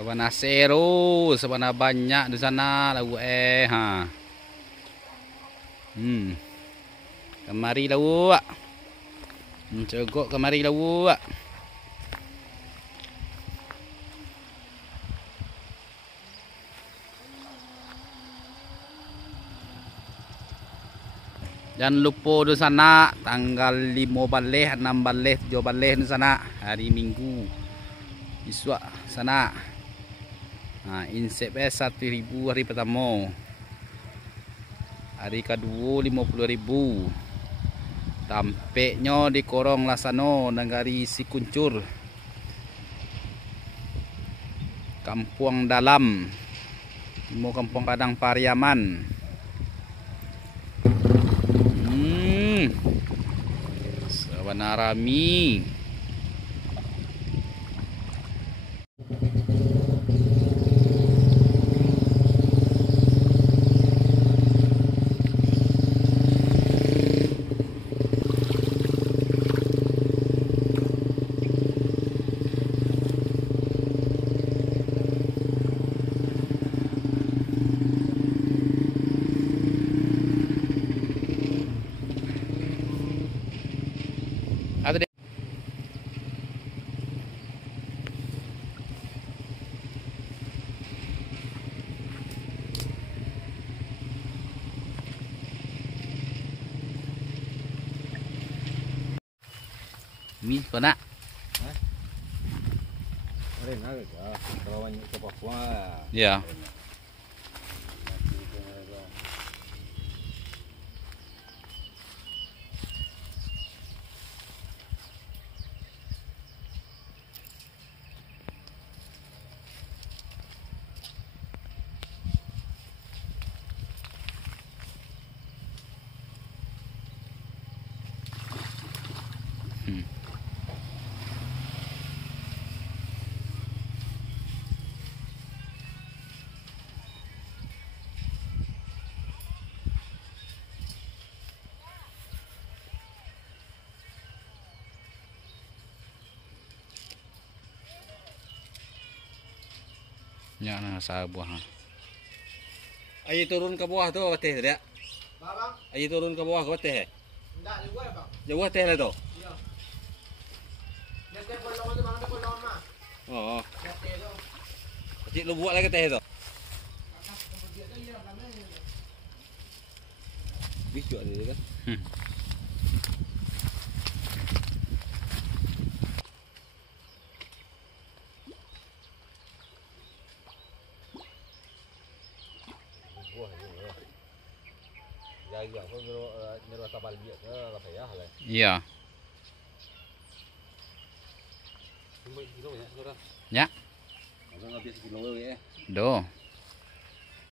Sabana seru, sabana banyak di sana lagu ha. Kemari lagu. Cogok kemari lagu. Jangan lupa di sana tanggal 5 baleh, 6 baleh, 7 baleh di sana hari Minggu. Iswa sana. Insep 1.000 hari pertama. Hari kedua 50.000. Tampeknya di korong lasano negari Sikuncur. Kampung Dalam. Mau kampung Padang Pariaman. Sabana rami. Ada deh. Mi kena. Ya. Ya nah sa buah. Ayo turun ke bawah tu teh dia. Bang. Ayo turun ke bawah ke teh. Enggak, jauh ya, Bang. Jauh teh lah tu. Iya. Dia teh bolong tu, Bang, ada bolong mah. Oh. Dia teh tu. Cik lu buat lagi teh tu. Bisu ada dia kan. Iya. Ya. Do.